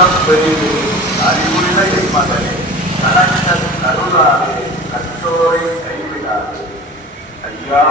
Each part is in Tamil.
பெரிது அறிவுள்ள என் மகனே, கணக்கன் கருளாதே, கற்றோரை கைவிடாதே. ஐயா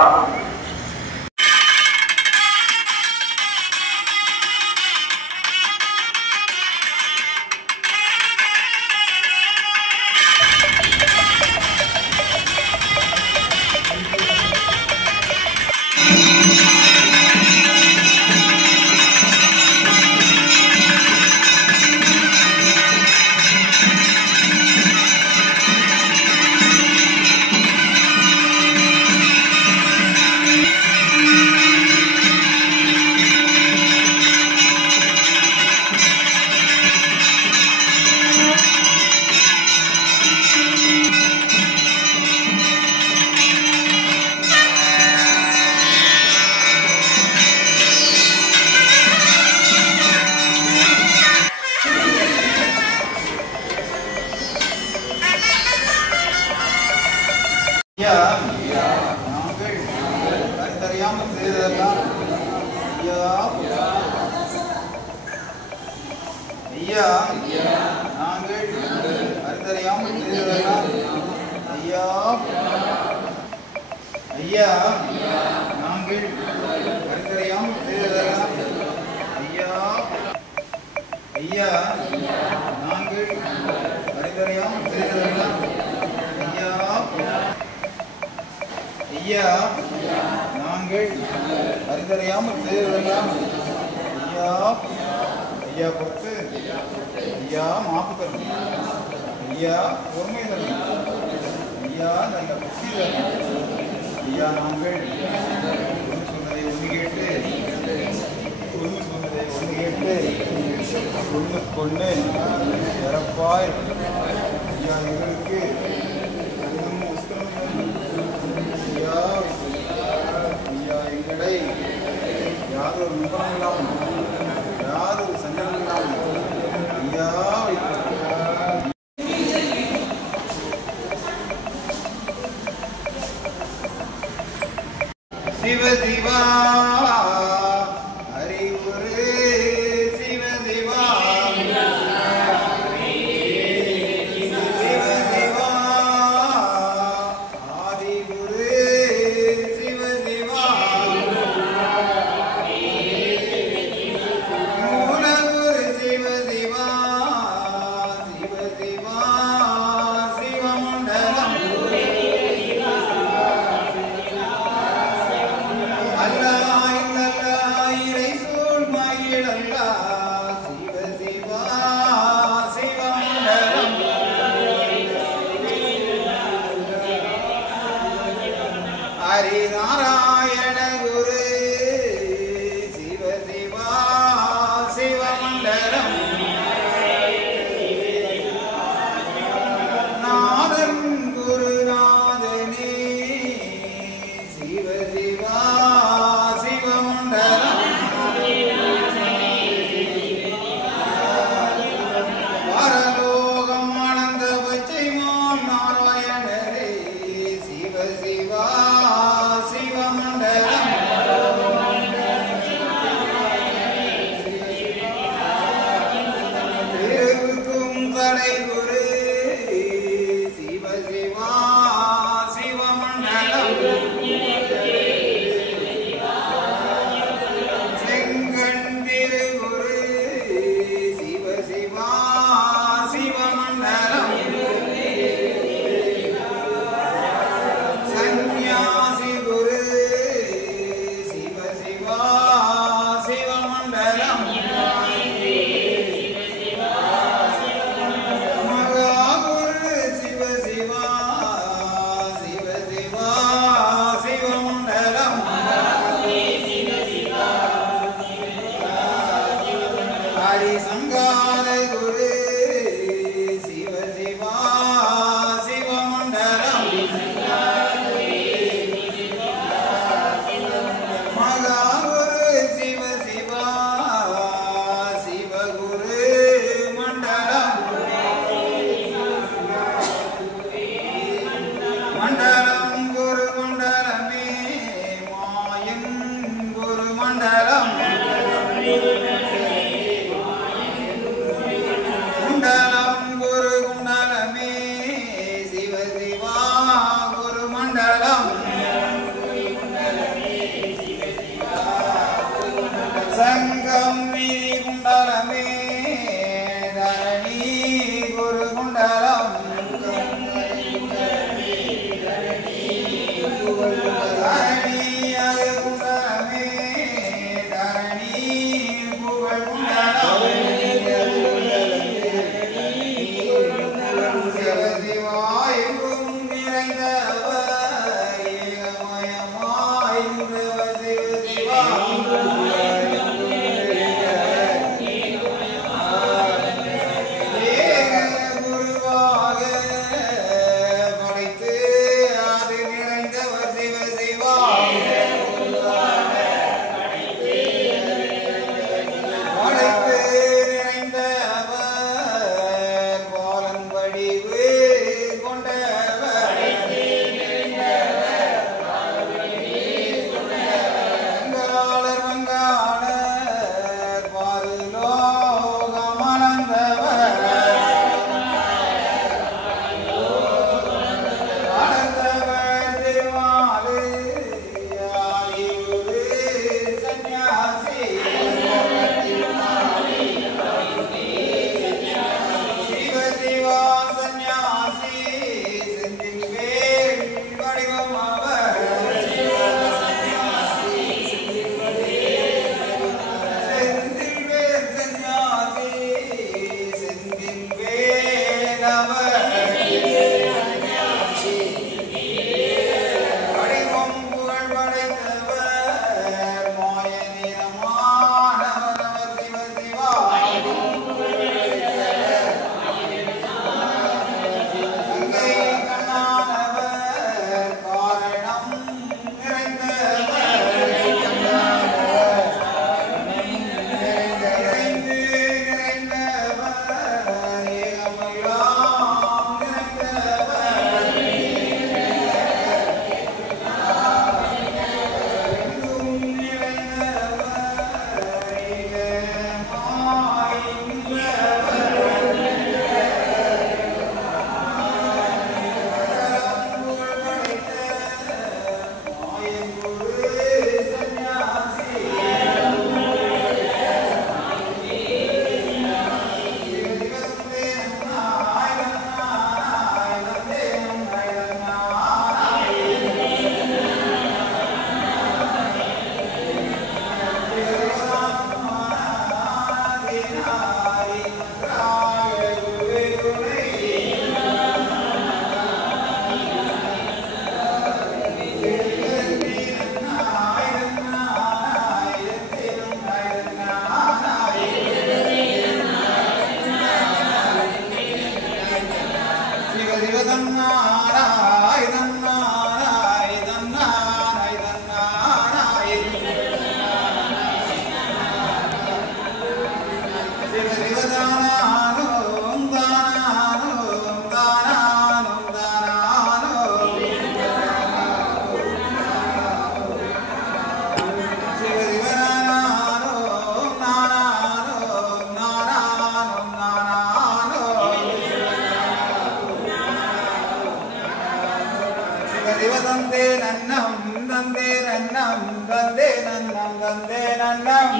தந்தே நன்னம் தந்தே நன்னம் தந்தே நன்னம் தந்தே நன்னம்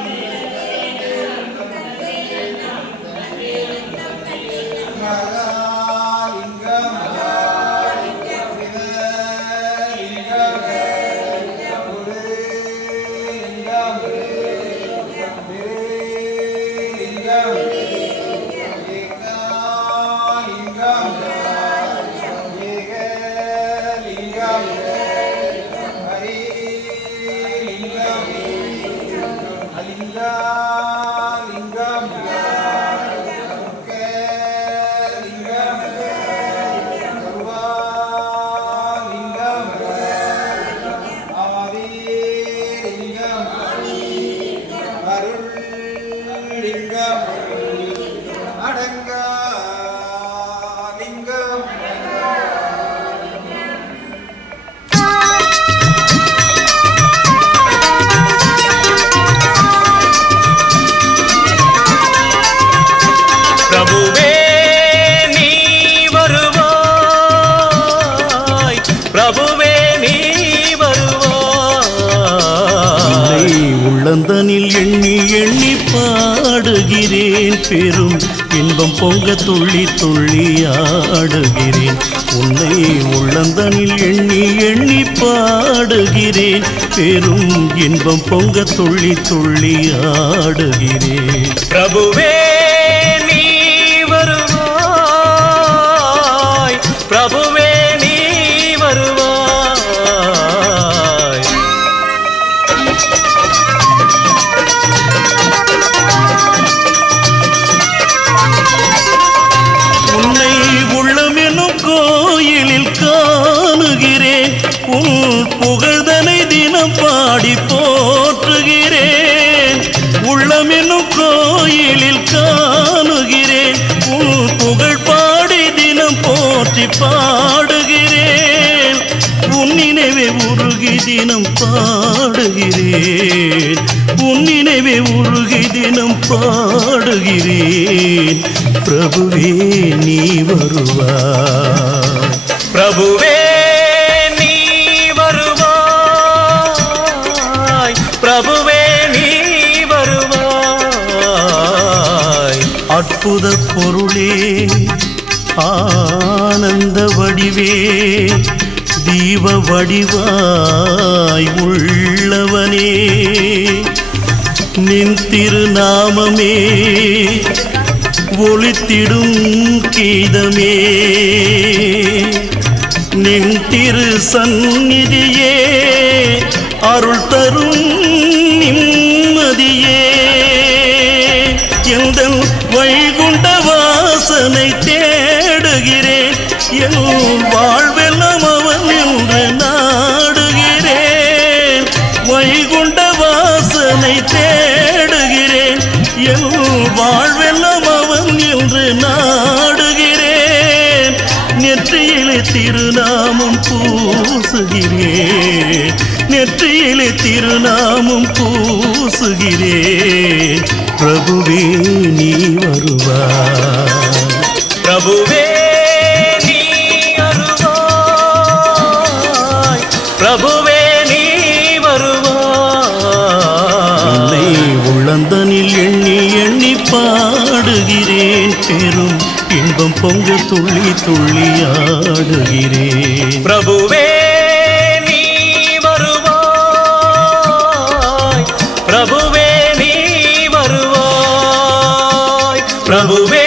மகாலிங்கம் உள்ளந்தனில் எண்ணி எண்ணி பாடுகிறேன் பெரும் இன்பம் பொங்க துள்ளி துள்ளி ஆடுகிறேன் உன்னை உள்ளந்தனில் எண்ணி எண்ணி பாடுகிறேன் பெரும் இன்பம் பொங்க துள்ளி துள்ளி ஆடுகிறேன் பிரபுவே நீ வருவாய் பிரபுவே நீ வருவாய் உன்னை உள்ளமெனும் கோயிலில் காணுகிறேன் உன் புகழ்தனை தினம் பாடி போற்றுகிறேன் உள்ளமெனும் கோயிலில் காணுகிறேன் உன் புகழ் பாடி தினம் போற்றி பாடுகிறேன் உன் நினைவே உருகி தினம் பாடுகிறேன் உன் நினைவே உருகி தினம் பாடுகிறேன் பிரபுவே நீ வருவாய் பிரபுவே நீ வருவாய் பிரபுவே நீ வருவாய் அற்புத பொருளே ஆனந்த வடிவே தீப வடிவாய் உள்ளவனே நின் திருநாமமே ஒளித்திடும் கீதமே நின் திரு சந்நிதியே அருள் தரும் நிம்மதியே எந்தன் வைகுண்ட வாசனை தேடுகிறேன் என் வாழ்வெல்லாம் அவன் என்று நாடுகிறேன் வைகுண்ட வாசனை தேடுகிறேன் என் வாழ்வெல்லாம் அவன் என்று நாடுகிறேன் நெற்றியிலே திருநாமம் பூசுகிறேன் நெற்றியிலே திருநாமம் பூசுகிறேன் பிரபுவே நீ வருவாய் பிரபுவே நீ வருவாய் பிரபுவே நீ வருவாய் உள்ளந்தனில் எண்ணி எண்ணி பாடுகிறேன் பெரும் இன்பம் பொங்க துள்ளி துள்ளி ஆடுகிறேன் பிரபுவே நீ வருவாய் பிரபுவே நீ வருவாய் பிரபுவே